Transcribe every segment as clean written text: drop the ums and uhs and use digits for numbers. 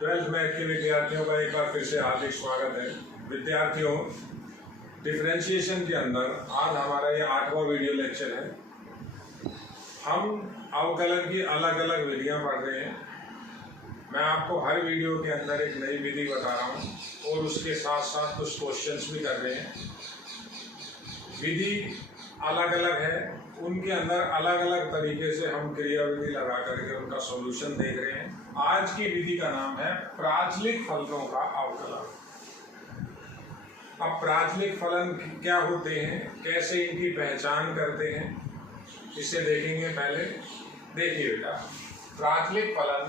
Twelfth math के विद्यार्थियों का एक बार फिर से हार्दिक स्वागत है। विद्यार्थियों, डिफरेंशिएशन के अंदर आज हमारा ये 8वां वीडियो लेक्चर है। हम अवकलन की अलग अलग विधियां पढ़ रहे हैं। मैं आपको हर वीडियो के अंदर एक नई विधि बता रहा हूं और उसके साथ साथ कुछ क्वेश्चंस भी कर रहे हैं। विधि अलग अलग है, उनके अंदर अलग अलग तरीके से हम क्रिया विधि लगा करके उनका सॉल्यूशन देख रहे हैं। आज की विधि का नाम है प्राचलिक फलनों का अवकलन। अब प्राचलिक फलन क्या होते हैं, कैसे इनकी पहचान करते हैं, इसे देखेंगे। पहले देखिए बेटा, प्राचलिक फलन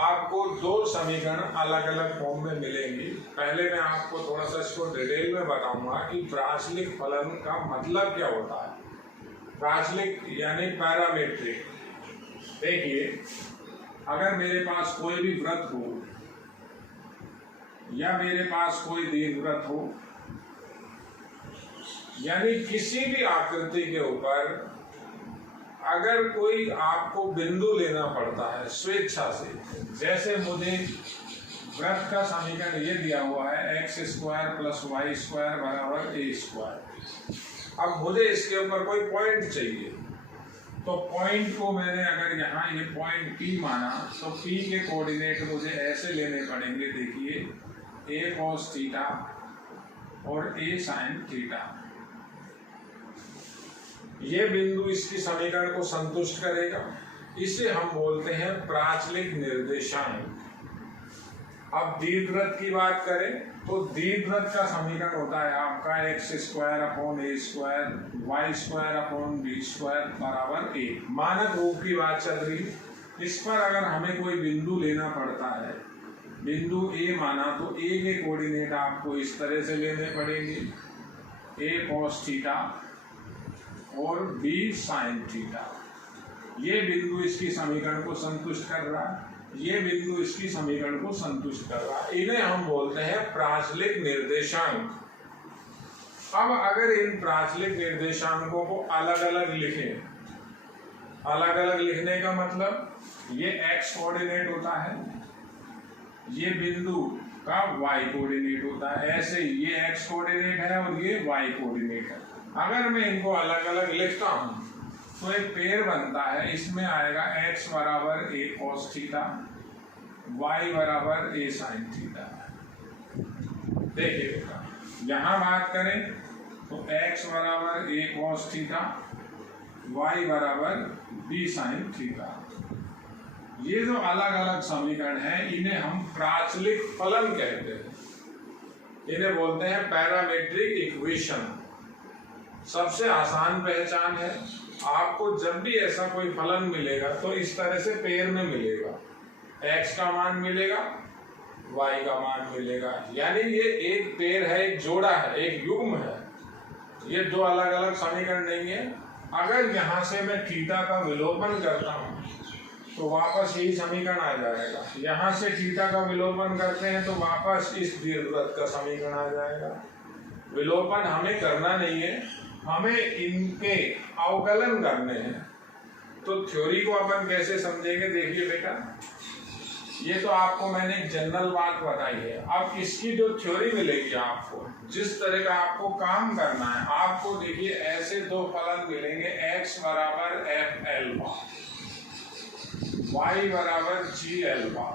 आपको दो समीकरण अलग अलग फॉर्म में मिलेंगी। पहले मैं आपको थोड़ा सा इसको डिटेल में बताऊंगा कि प्राचलिक फलन का मतलब क्या होता है। प्राचलिक यानी पैरामीट्रिक। देखिए, अगर मेरे पास कोई भी वृत्त हो या मेरे पास कोई दीर्घवृत्त हो, यानी किसी भी आकृति के ऊपर अगर कोई आपको बिंदु लेना पड़ता है स्वेच्छा से, जैसे मुझे वृत्त का समीकरण ये दिया हुआ है x² + y² = a²। अब मुझे इसके ऊपर कोई पॉइंट चाहिए, तो पॉइंट को मैंने अगर यहाँ ये पॉइंट P माना, तो P के कोऑर्डिनेट मुझे ऐसे लेने पड़ेंगे। देखिए, a cos थीटा और a sin थीटा। ये बिंदु इसकी समीकरण को संतुष्ट करेगा। इसे हम बोलते हैं प्राचलिक निर्देशांक। अब दीर्घवृत्त की बात करें तो दीर्घवृत्त का समीकरण होता है आपका x² / a² y² / b² = a। मानक रूप की बात चल रही है। इस पर अगर हमें कोई बिंदु लेना पड़ता है, बिंदु A माना, तो A के कोऑर्डिनेट आपको इस तरह से लेने पड़ेंगे, a cos थीटा और b sin थीटा। ये बिंदु इसकी समीकरण को संतुष्ट कर रहा है, ये बिंदु इसकी समीकरण को संतुष्ट कर रहा है। इन्हें हम बोलते हैं प्राचलिक निर्देशांक। अब अगर इन प्राचलिक निर्देशांकों को अलग अलग लिखें, अलग अलग लिखने का मतलब ये x कोऑर्डिनेट होता है, ये बिंदु का y कोऑर्डिनेट होता है, ऐसे ये x कोऑर्डिनेट है और ये y कोऑर्डिनेट है। अगर मैं इनको अलग अलग लिखता हूं तो एक पेड़ बनता है। इसमें आएगा x = a cos theta, y = a sin theta. देखिए बेटा, यहां बात करें तो x = a cos theta, y = b sin theta. ये जो अलग अलग समीकरण हैं, इन्हें हम प्राचलिक फलन कहते हैं। इन्हें बोलते हैं पैरामीट्रिक इक्वेशन। सबसे आसान पहचान है। आपको जब भी ऐसा कोई फलन मिलेगा तो इस तरह से पेयर में मिलेगा, x का मान मिलेगा, y का मान मिलेगा, यानी ये एक पेयर है, एक जोड़ा है, एक युग्म है। ये दो अलग अलग समीकरण नहीं है। अगर यहाँ से मैं थीटा का विलोपन करता हूँ तो वापस यही समीकरण आ जाएगा। यहाँ से थीटा का विलोपन करते हैं तो वापस इस दीर्घवृत्त का समीकरण आ जाएगा। विलोपन हमें करना नहीं है, हमें इनके अवकलन करने हैं। तो थ्योरी को अपन कैसे समझेंगे? देखिए बेटा, ये तो आपको मैंने एक जनरल बात बताई है। अब इसकी जो थ्योरी मिलेगी आपको, जिस तरह का आपको काम करना है, आपको देखिए ऐसे दो फलन मिलेंगे, x = f∞, y = g∞।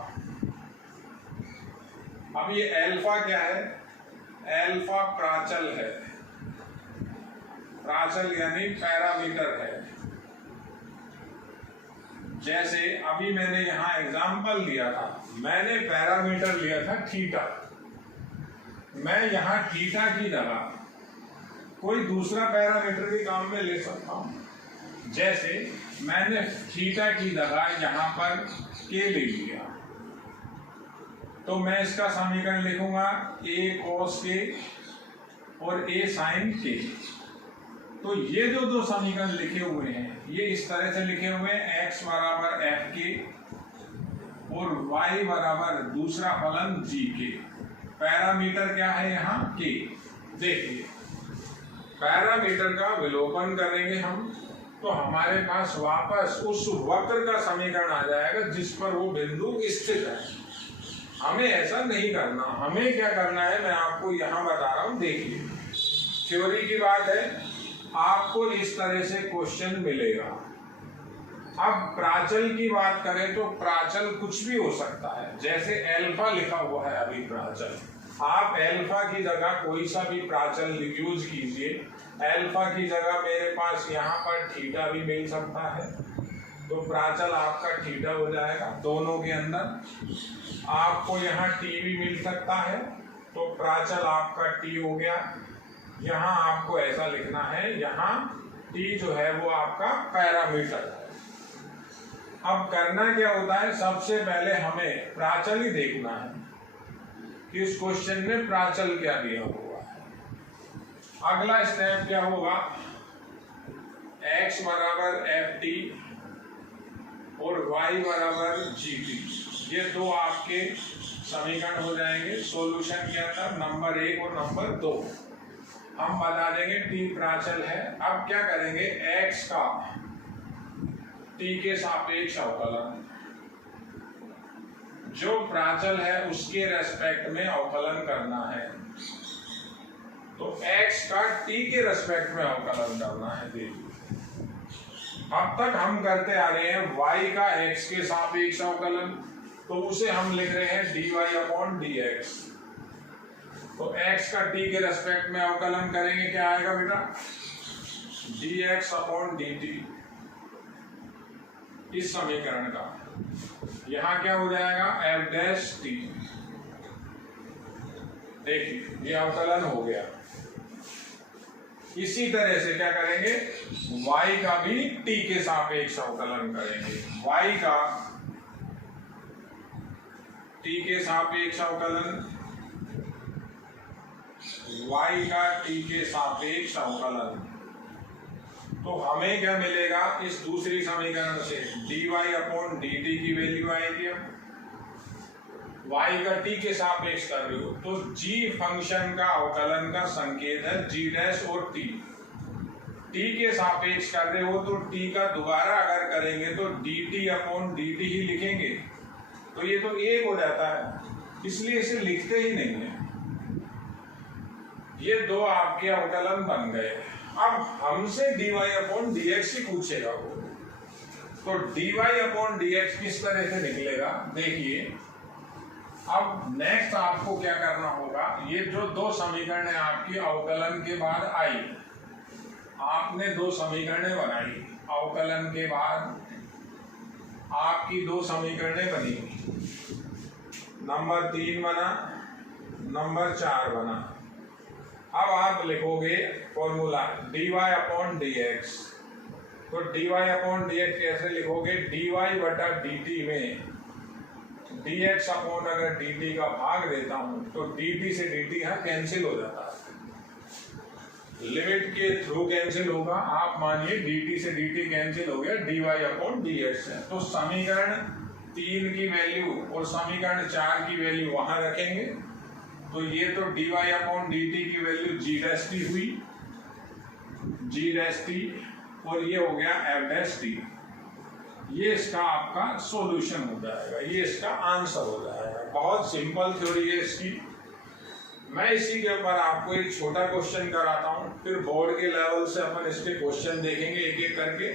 अब ये अल्फा क्या है? अल्फा प्राचल है। प्राचल यानी पैरामीटर है। जैसे अभी मैंने यहाँ एग्जाम्पल लिया था, मैंने पैरामीटर लिया था थीटा। मैं यहाँ थीटा की जगह कोई दूसरा पैरामीटर भी काम में ले सकता हूँ। जैसे मैंने थीटा की जगह यहाँ पर k ले लिया, तो मैं इसका समीकरण लिखूंगा a cos k और a sin k। तो ये जो दो समीकरण लिखे हुए हैं, ये इस तरह से लिखे हुए हैं, x = fk और y = दूसरा फलन gk। पैरामीटर क्या है यहाँ? k। देखिए, पैरामीटर का विलोपन करेंगे हम तो हमारे पास वापस उस वक्र का समीकरण आ जाएगा जिस पर वो बिंदु स्थित है। हमें ऐसा नहीं करना। हमें क्या करना है मैं आपको यहाँ बता रहा हूँ। देखिए, थ्योरी की बात है, आपको इस तरह से क्वेश्चन मिलेगा। अब प्राचल की बात करें तो प्राचल कुछ भी हो सकता है। जैसे एल्फा लिखा हुआ है अभी प्राचल, आप एल्फा की जगह कोई सा भी प्राचल यूज कीजिए। एल्फा की जगह मेरे पास यहाँ पर थीटा भी मिल सकता है, तो प्राचल आपका थीटा हो जाएगा। दोनों के अंदर आपको यहाँ टी भी मिल सकता है, तो प्राचल आपका टी हो गया। यहाँ आपको ऐसा लिखना है, यहाँ टी जो है वो आपका पैरामीटर है। अब करना क्या होता है, सबसे पहले हमें प्राचल ही देखना है कि इस क्वेश्चन में प्राचल क्या दिया हुआ है। अगला स्टेप क्या होगा, x बराबर एफ टी और y बराबर जी टी, ये दो आपके समीकरण हो जाएंगे सॉल्यूशन के अंदर। नंबर 1 और नंबर 2 हम बता देंगे t प्राचल है। अब क्या करेंगे, x का t के सापेक्ष अवकलन, जो प्राचल है उसके रेस्पेक्ट में अवकलन करना है। तो x का t के रेस्पेक्ट में अवकलन करना है। देखिए, अब तक हम करते आ रहे हैं y का x के सापेक्ष अवकलन, तो उसे हम लिख रहे हैं dy/dx। तो x का t के रेस्पेक्ट में अवकलन करेंगे, क्या आएगा बेटा, dx/dt। इस समीकरण का यहाँ क्या हो जाएगा, f'। देखिए, ये अवकलन हो गया। इसी तरह से क्या करेंगे, y का भी t के सापेक्ष अवकलन करेंगे। y का t के सापेक्ष अवकलन, y का t के सापेक्ष अवकलन, तो हमें क्या मिलेगा, इस दूसरी समीकरण से dy/dt की वैल्यू आएगी। y का t के सापेक्ष कर रहे हो तो g फंक्शन का अवकलन का संकेत है g डैश और t के सापेक्ष कर रहे हो तो t का दोबारा अगर करेंगे तो dt/dt ही लिखेंगे, तो ये तो एक हो जाता है, इसलिए इसे लिखते ही नहीं है। ये दो आपके अवकलन बन गए। अब हमसे dy/dx ही पूछेगा वो, तो dy/dx किस तरह से निकलेगा, देखिए। अब नेक्स्ट आपको क्या करना होगा, ये जो दो समीकरण है आपकी अवकलन के बाद आई, आपने दो समीकरणें बनाई, अवकलन के बाद आपकी दो समीकरणें बनी, नंबर 3 बना, नंबर 4 बना। अब आप लिखोगे फॉर्मूला dy/dx, तो dy/dx कैसे लिखोगे, dy/dt में dx/अगर dt का भाग देता हूं तो dt से dt यहाँ कैंसिल हो जाता है, लिमिट के थ्रू कैंसिल होगा। आप मानिए dt से dt कैंसिल हो गया, dy/dx है। तो समीकरण 3 की वैल्यू और समीकरण 4 की वैल्यू वहां रखेंगे, तो ये तो dy/dt की वैल्यू g' हुई, g' और ये हो गया f'। ये इसका आपका सॉल्यूशन हो जाएगा, ये इसका आंसर हो जाएगा। बहुत सिंपल थ्योरी है इसकी। मैं इसी के ऊपर आपको एक छोटा क्वेश्चन कराता हूँ, फिर बोर्ड के लेवल से अपन इसके क्वेश्चन देखेंगे एक एक करके।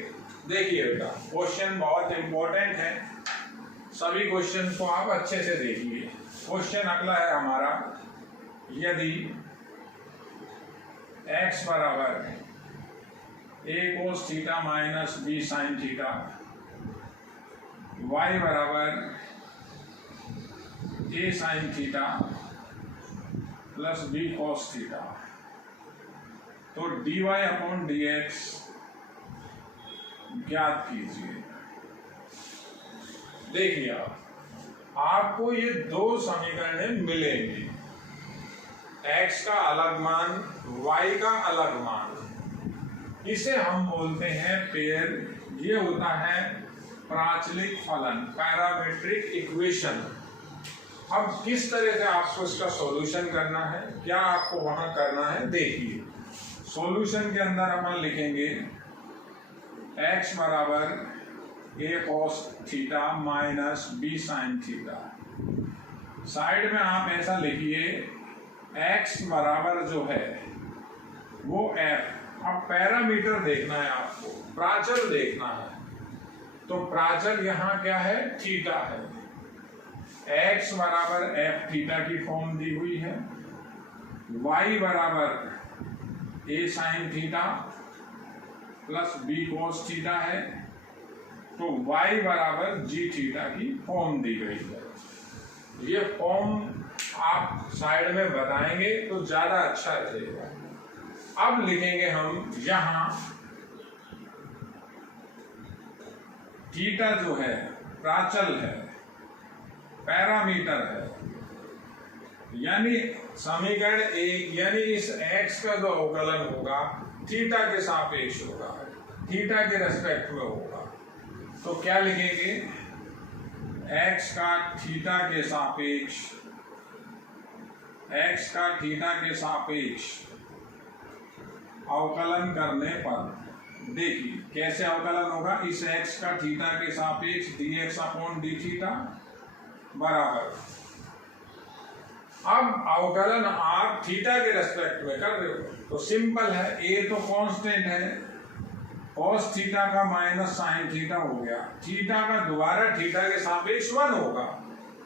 देखिए बेटा, क्वेश्चन बहुत इंपॉर्टेंट है, सभी क्वेश्चन को आप अच्छे से देखिए। क्वेश्चन अगला है हमारा, यदि x बराबर a cos theta minus b sine theta, y बराबर a sine theta plus b cos theta, तो dy/dx ज्ञात कीजिए। देखिए, आपको ये दो समीकरण मिलेंगे, x का अलग मान, y का अलग मान, इसे हम बोलते हैं पेयर। ये होता है प्राचलिक फलन, पैरामीट्रिक इक्वेशन। अब किस तरह से आपको इसका सॉल्यूशन करना है, क्या आपको वहां करना है, देखिए। सॉल्यूशन के अंदर हम लिखेंगे x बराबर a cos theta minus b sine theta. Side में आप ऐसा लिखिए x बराबर जो है वो f। अब पैरामीटर देखना है आपको, प्राचल देखना है, तो प्राचल यहाँ क्या है, थीटा है। x बराबर f थीटा की फॉर्म दी हुई है, y बराबर a sine theta plus b cos theta है, तो y बराबर g थीटा की फॉर्म दी गई है। ये फॉर्म आप साइड में बताएंगे तो ज्यादा अच्छा रहेगा। अब लिखेंगे हम यहां थीटा जो है प्राचल है, पैरामीटर है, यानी समीकरण एक, यानी इस x का जो अवकलन होगा थीटा के सापेक्ष होगा, थीटा के रेस्पेक्ट में होगा। तो क्या लिखेंगे, x का थीटा के सापेक्ष, x का थीटा के सापेक्ष अवकलन करने पर देखिए कैसे अवकलन होगा। इस x का थीटा के सापेक्ष dx अपॉन डी थीटा बराबर, अब अवकलन आप थीटा के रेस्पेक्ट में कर रहे हो तो सिंपल है, a तो कांस्टेंट है, cos थीटा का माइनस साइन थीटा हो गया, थीटा का दोबारा थीटा के सापेक्ष 1 होगा।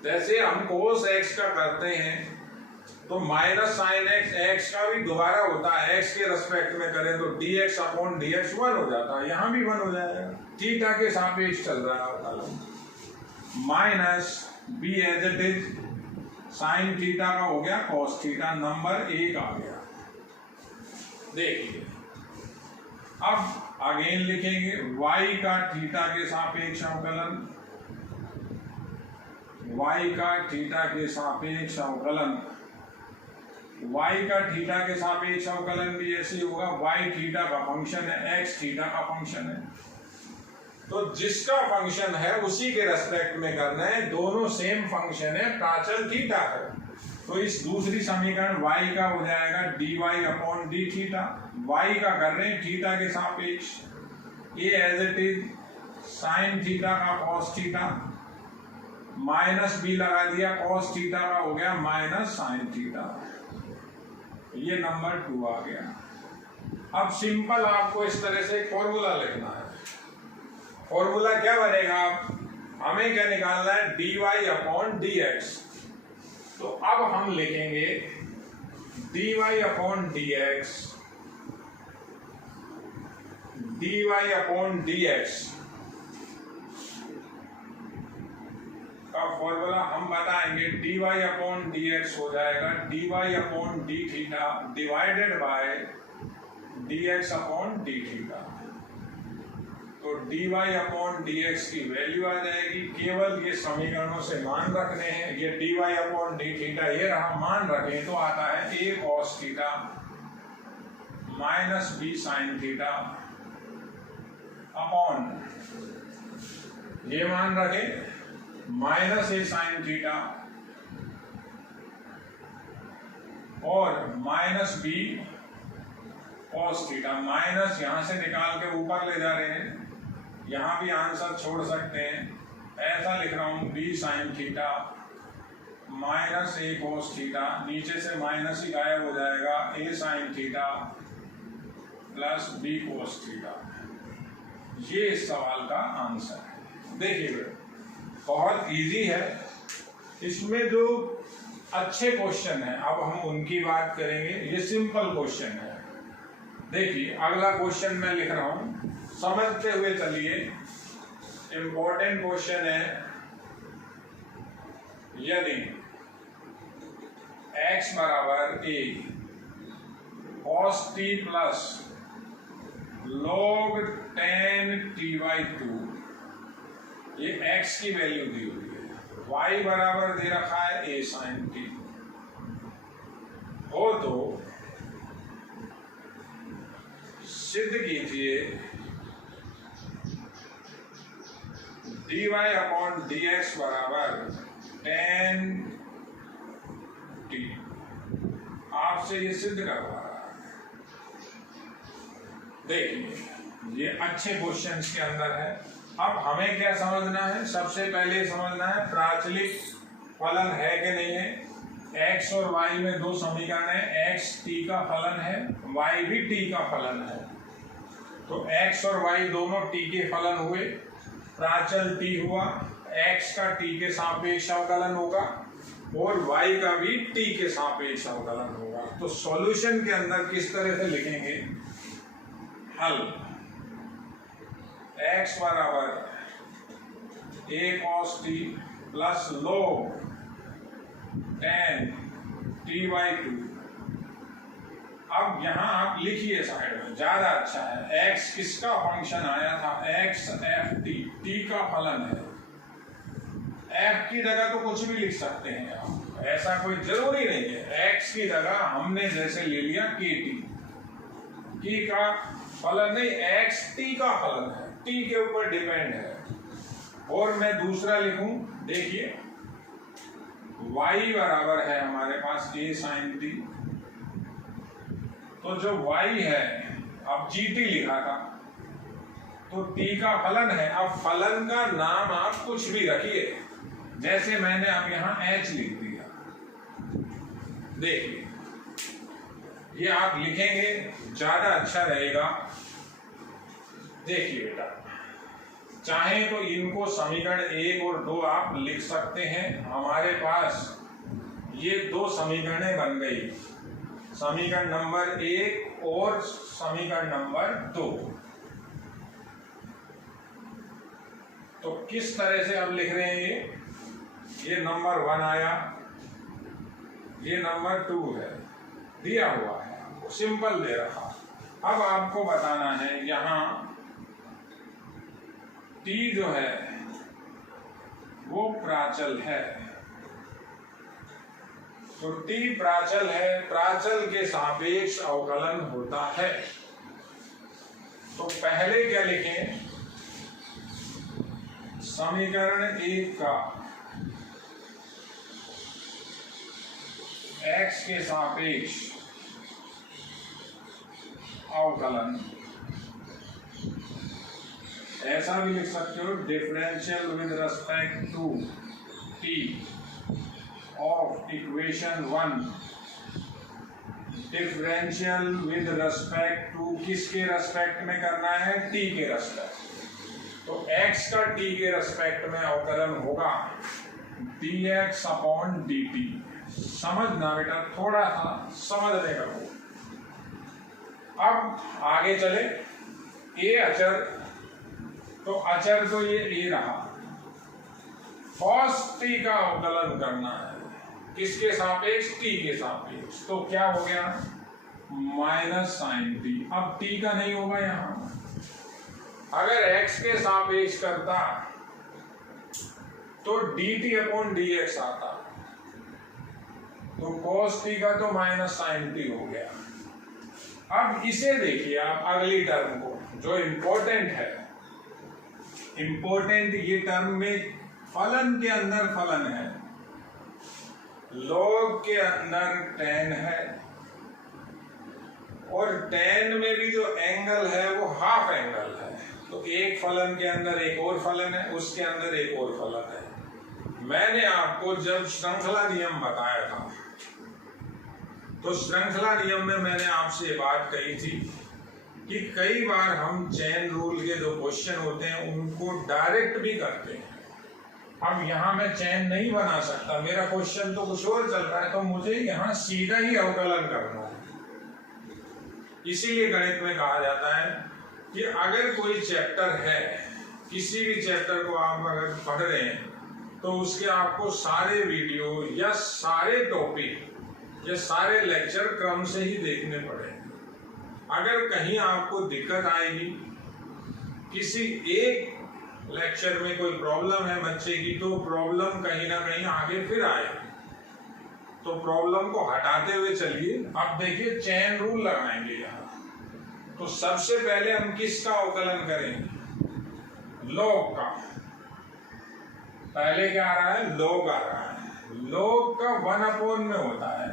जैसे हम cos x का करते हैं तो माइनस साइन x का भी दोबारा होता है, x के रेस्पेक्ट में करें तो dx अपॉन dx 1 हो जाता है, यहाँ भी 1 हो जाएगा, थीटा के सापेक्ष चल रहा है। Minus b as it is sine theta का हो गया cos थीटा, नंबर 1 आ गया। देखिए अब अगेन लिखेंगे y का थीटा के सापेक्ष अवकलन, y का थीटा के सापेक्ष अवकलन, y का थीटा के सापेक्ष अवकलन भी ऐसे होगा, y थीटा का फंक्शन है, x थीटा का फंक्शन है, तो जिसका फंक्शन है उसी के रेस्पेक्ट में करना है, दोनों सेम फंक्शन है, प्राचल थीटा है। तो इस दूसरी समीकरण y का हो जाएगा dy upon d theta, y का कर रहे हैं थीटा के सापेक्ष, a as it is sine theta का cos थीटा, माइनस b लगा दिया, cos थीटा का हो गया माइनस साइन थीटा, ये नंबर 2 आ गया। अब सिंपल आपको इस तरह से एक फॉर्मूला लिखना है। फॉर्मूला क्या बनेगा, हमें क्या निकालना है, dy अपॉन dx। तो अब हम लिखेंगे dy upon dx, dy upon dx का फॉर्मूला हम बताएंगे, dy अपॉन dx हो जाएगा dy upon d theta divided by dx upon d theta. तो dy अपॉन dx की वैल्यू आ जाएगी, केवल ये समीकरणों से मान रखने हैं, ये dy अपॉन डी थीटा ये रहा, मान रखें तो आता है a cos theta minus b sine theta upon, ये मान रखें माइनस a साइन थीटा और minus b cos theta, minus यहां से निकाल के ऊपर ले जा रहे हैं, यहां भी आंसर छोड़ सकते हैं, ऐसा लिख रहा हूं b sine theta minus a cos theta, नीचे से माइनस ही गायब हो जाएगा, a sine theta plus b cos theta. ये इस सवाल का आंसर है। देखिए बहुत इजी है, इसमें जो अच्छे क्वेश्चन है अब हम उनकी बात करेंगे, ये सिंपल क्वेश्चन है। देखिए अगला क्वेश्चन मैं लिख रहा हूं, समझते हुए चलिए, इंपॉर्टेंट क्वेश्चन है। यदि x बराबर a cos t plus log tan t/2, ये x की वैल्यू दी हुई है, y बराबर दे रखा है a sin t हो, तो सिद्ध कीजिए dy अपॉन dx बराबर tan t। आपसे ये सिद्ध करवा रहा है। देखिए ये अच्छे क्वेश्चंस के अंदर है। अब हमें क्या समझना है, सबसे पहले समझना है प्राचलिक फलन है कि नहीं है। x और y में दो समीकरण है, x t का फलन है, y भी t का फलन है। तो x और y दोनों t के फलन हुए, प्राचल t हुआ, x का t के सापेक्ष अवकलन होगा और y का भी t के सापेक्ष अवकलन होगा। तो सॉल्यूशन के अंदर किस तरह से लिखेंगे, हल x बराबर a cos t plus log tan t/2। अब यहाँ आप लिखिए साइड में, ज्यादा अच्छा है। x किसका फंक्शन आया था, x f t का फलन है। f की जगह तो कुछ भी लिख सकते हैं आप, ऐसा कोई जरूरी नहीं है। x की जगह हमने जैसे ले लिया t का फलन नहीं, x t का फलन है, t के ऊपर डिपेंड है। और मैं दूसरा लिखूं, देखिए y बराबर है हमारे पास a sin t। तो जो y है, अब gt लिखा था तो t का फलन है। अब फलन का नाम आप कुछ भी रखिए, जैसे मैंने अब यहाँ h लिख दिया। देखिए ये आप लिखेंगे ज्यादा अच्छा रहेगा। देखिए बेटा, चाहे तो इनको समीकरण 1 और 2 आप लिख सकते हैं। हमारे पास ये दो समीकरणें बन गई, समीकरण नंबर 1 और समीकरण नंबर 2। तो किस तरह से अब लिख रहे हैं, ये नंबर 1 आया, ये नंबर 2 है, दिया हुआ है, आपको सिंपल दे रहा। अब आपको बताना है यहाँ t जो है वो प्राचल है। तो t प्राचल है, प्राचल के सापेक्ष अवकलन होता है। तो पहले क्या लिखें, समीकरण 1 का x के सापेक्ष अवकलन, ऐसा भी लिख सकते हो, differential with respect to t of equation 1। Differential with respect to किसके रेस्पेक्ट में करना है, t के रेस्पेक्ट। तो x का t के रेस्पेक्ट में अवकलन होगा dx अपॉन dt। समझना बेटा, थोड़ा सा समझने का हो। अब आगे चले, a अचर, तो अचर तो ये a रहा, cos t का अवकलन करना है, किसके सापेक्ष, t के सापेक्ष। तो क्या हो गया, माइनस साइन t। अब t का नहीं होगा यहाँ, अगर x के सापेक्ष करता तो dt अपॉन dx आता, तो cos t का तो माइनस साइन t हो गया। अब इसे देखिए आप, अगली टर्म को, जो इंपॉर्टेंट है, इंपॉर्टेंट ये टर्म में फलन के अंदर फलन है, log के अंदर tan है, और tan में भी जो एंगल है वो हाफ एंगल है। तो एक फलन के अंदर एक और फलन है, उसके अंदर एक और फलन है। मैंने आपको जब श्रृंखला नियम बताया था, तो श्रृंखला नियम में मैंने आपसे बात कही थी कि कई बार हम चेन रूल के जो क्वेश्चन होते हैं उनको डायरेक्ट भी करते हैं। अब यहाँ मैं चेन नहीं बना सकता, मेरा क्वेश्चन तो कुछ और चल रहा है, तो मुझे यहाँ सीधा ही अवकलन करना है। इसीलिए गणित में कहा जाता है कि अगर कोई चैप्टर है, किसी भी चैप्टर को आप अगर पढ़ रहे हैं, तो उसके आपको सारे वीडियो या सारे टॉपिक या सारे लेक्चर क्रम से ही देखने पड़ेंगे। अगर कहीं आपको दिक्कत आएगी, किसी एक लेक्चर में कोई प्रॉब्लम है बच्चे की, तो प्रॉब्लम कहीं ना कहीं आगे फिर आएगी। तो प्रॉब्लम को हटाते हुए चलिए। अब देखिए चेन रूल लगाएंगे यहाँ। तो सबसे पहले हम किसका अवकलन करेंगे, लॉग का। पहले क्या आ रहा है, लॉग आ रहा है। लॉग का 1 में होता है,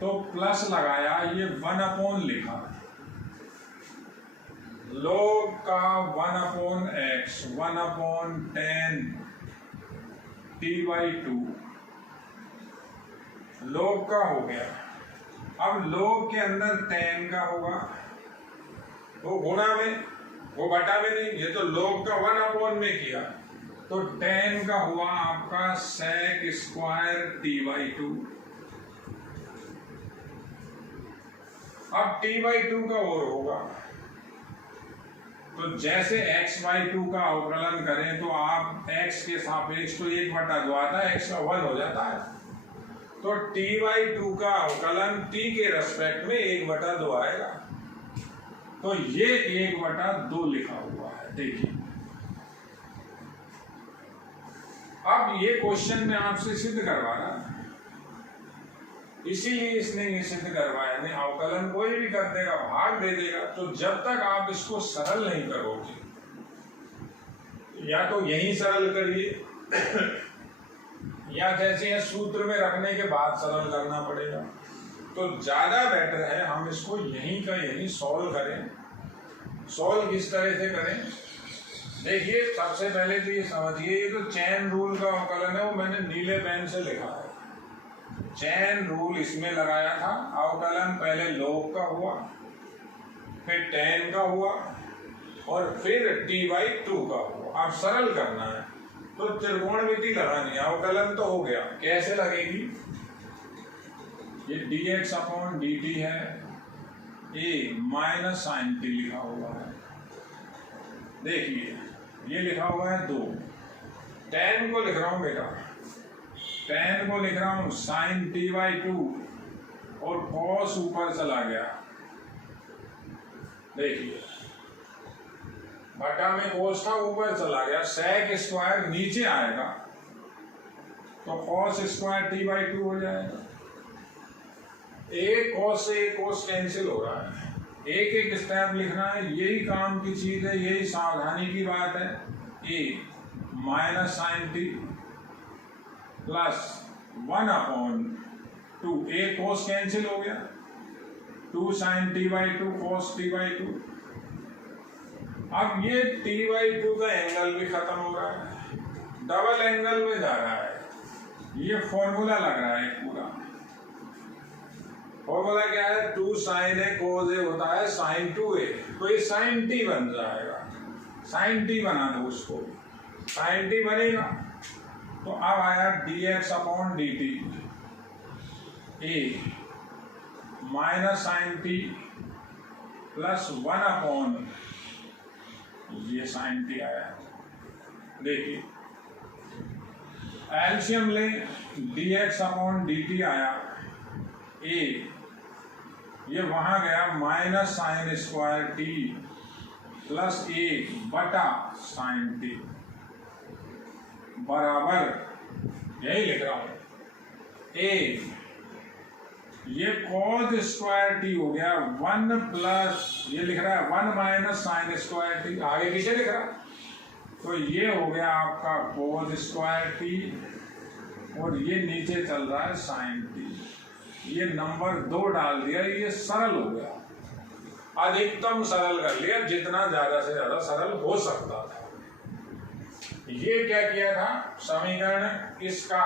तो प्लस लगाया, ये 1 लिखा। log का 1/x 1/10 t/2 log का हो गया। अब log के अंदर tan का होगा, वो गुणा में, वो बटा में नहीं, ये तो log का 1/में किया, तो tan का हुआ आपका sec स्क्वायर t/2। अब t/2 का और होगा, तो जैसे x/2 का अवकलन करें तो आप x के सापेक्ष तो 1/2 आता है, x का 1 हो जाता है, तो t/2 का अवकलन t के रेस्पेक्ट में 1/2 आएगा। तो ये 1/2 लिखा हुआ है। देखिए, अब ये क्वेश्चन में आपसे सिद्ध करवा रहा है, इसीलिए इसने ये सिद्ध करवाया। नहीं, अवकलन कोई भी कर देगा, भाग दे देगा, तो जब तक आप इसको सरल नहीं करोगे, या तो यही सरल करिए या जैसे है सूत्र में रखने के बाद सरल करना पड़ेगा, तो ज्यादा बेटर है हम इसको यहीं का यहीं सॉल्व करें। सॉल्व किस तरह से करें? देखिए, सबसे पहले तो ये समझिए, ये तो चैन रूल का अवकलन है, वो मैंने नीले पेन से लिखा है। चैन रूल इसमें लगाया था, अवकलन पहले log का हुआ, फिर tan का हुआ, और फिर t/2 का हुआ। अब सरल करना है तो त्रिकोणमिति लगानी है। अवकलन तो हो गया, कैसे लगेगी? ये dx/dt है, a माइनस साइन t लिखा हुआ है। देखिए, ये लिखा हुआ है 2, tan को लिख रहा हूं बेटा, tan को लिख रहा हूं sin t/2, और cos ऊपर चला गया। देखिए, बटा में cos था, ऊपर चला गया, sec स्क्वायर नीचे आएगा, तो cos स्क्वायर t/2 हो जाएगा। एक cos से एक cos कैंसिल हो रहा है, एक एक स्टेप लिखना है, यही काम की चीज है, यही सावधानी की बात है। a minus sine t plus 1/2, एक cos कैंसिल हो गया, 2 sin t/2 cos t/2। अब ये t/2 का एंगल भी खत्म हो रहा है, डबल एंगल में जा रहा है। ये फॉर्मूला लग रहा है पूरा। फॉर्मूला क्या है? 2 sin a cos a होता है sin 2a, तो ये sin t बन जाएगा। sin t बना दो उसको, sin t बनेगा, तो अब आया dx/dt a minus sine t plus 1/, ये साइन t आया। देखिए, एलसीएम ले, dx/dt आया a, ये वहां गया minus sine square t plus 1/साइन t बराबर, यही लिख रहा हूं, a, ये cos स्क्वायर t हो गया 1 प्लस, ये लिख रहा है 1 माइनस साइन स्क्वायर t, आगे पीछे लिख रहा, तो ये हो गया आपका cos स्क्वायर t, और ये नीचे चल रहा है साइन t। ये नंबर 2 डाल दिया, ये सरल हो गया, अधिकतम सरल कर लिया, जितना ज्यादा से ज्यादा सरल हो सकता था। ये क्या किया था? समीकरण इसका,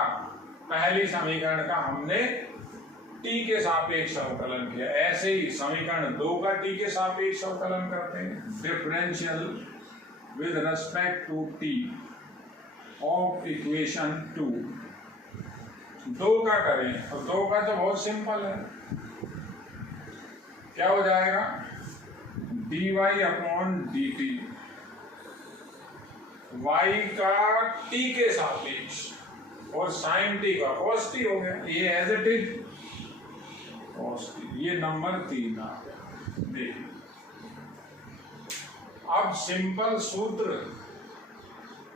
पहली समीकरण का हमने t के सापेक्ष अवकलन किया। ऐसे ही समीकरण 2 का t के सापेक्ष अवकलन करते हैं, differential with respect to t of equation 2। 2 का करें, तो 2 का तो बहुत सिंपल है, क्या हो जाएगा? dy/dt, y का t के सापेक्ष और sin t का cos t हो गया, ये as it is cos t। ये नंबर 3 आ गया। देखिए, अब सिंपल सूत्र,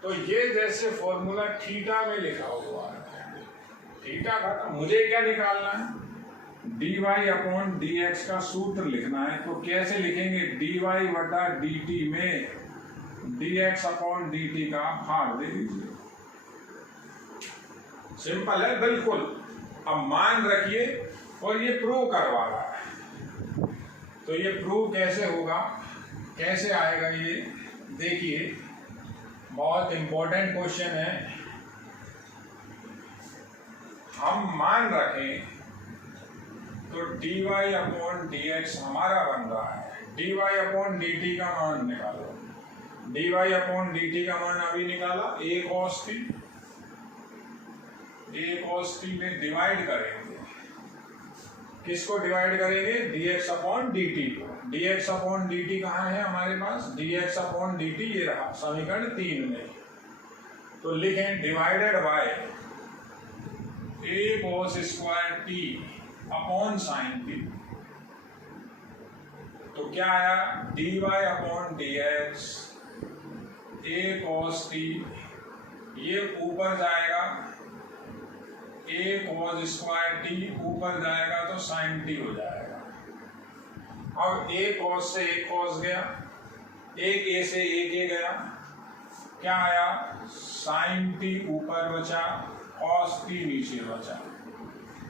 तो ये जैसे फॉर्मूला थीटा में लिखा हुआ है, थीटा खत्म, मुझे क्या निकालना है? dy/dx का सूत्र लिखना है, तो कैसे लिखेंगे? dy/dt में dx/dt का भाग दे दीजिए। सिंपल है बिल्कुल। अब मान रखिए, और ये प्रूव करवा रहा है, तो ये प्रूव कैसे होगा? कैसे आएगा ये देखिए, बहुत इंपॉर्टेंट क्वेश्चन है। हम मान रखें तो dy/dx हमारा बन रहा है, dy/dt का मान निकालो। dy/dt का मान अभी निकाला, a cos t में डिवाइड करेंगे, किसको डिवाइड करेंगे? dx/dt को। dx/dt कहाँ है हमारे पास? dx/dt ये रहा समीकरण 3 में। तो लिखें divided by a cos square t upon sine t। तो क्या आया? dy/dx a cos t, ये ऊपर जाएगा, a cos स्क्वायर t ऊपर जाएगा तो साइन t हो जाएगा। अब a cos से एक cos गया, एक a से एक a गया, क्या आया? साइन t ऊपर बचा, cos t नीचे बचा।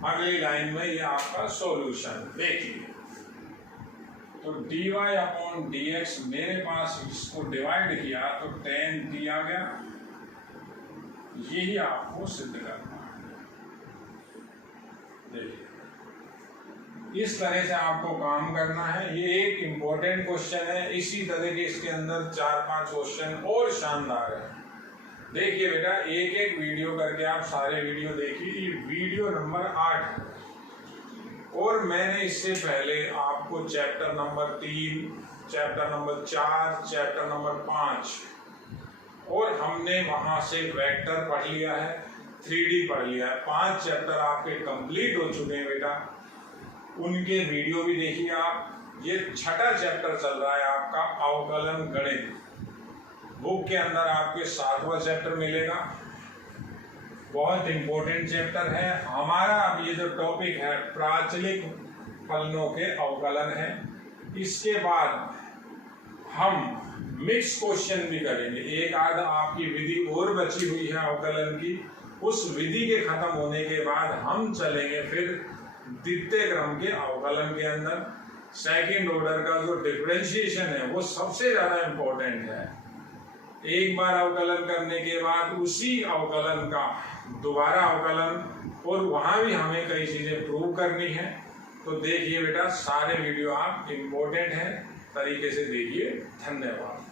अगली लाइन में ये आपका सॉल्यूशन देखिए। तो dy/dx मेरे पास इसको डिवाइड किया तो tan t आ गया, यही आपको सिद्ध करना है। देखिए इस तरह से आपको काम करना है। ये एक इम्पोर्टेंट क्वेश्चन है, इसी तरह के इसके अंदर 4-5 क्वेश्चन और शानदार है। देखिए बेटा, एक एक वीडियो करके आप सारे वीडियो देखिए। ये वीडियो नंबर 8 और मैंने इससे पहले आपको chapter number 3, chapter number 4, chapter number 5 और हमने वहां से वेक्टर पढ़ लिया है, 3D पढ़ लिया है। 5 चैप्टर आपके कंप्लीट हो चुके हैं बेटा, उनके वीडियो भी देखिए आप। ये 6ठा चैप्टर चल रहा है आपका अवकलन गणित। बुक के अंदर आपके 7वां चैप्टर मिलेगा, बहुत इंपॉर्टेंट चैप्टर है हमारा। अब ये जो टॉपिक है प्राचलिक फलनों के अवकलन है। इसके बाद हम मिक्स क्वेश्चन भी करेंगे, एक आध आपकी विधि और बची हुई है अवकलन की। उस विधि के खत्म होने के बाद हम चलेंगे फिर द्वितीय क्रम के अवकलन के अंदर। सेकंड ऑर्डर का जो डिफरेंशिएशन है वो सबसे ज्यादा इंपॉर्टेंट है। एक बार अवकलन करने के बाद उसी अवकलन का दोबारा अवकलन, और वहां भी हमें कई चीजें प्रूव करनी है। तो देखिए बेटा, सारे वीडियो आप इंपॉर्टेंट है तरीके से देखिए। धन्यवाद।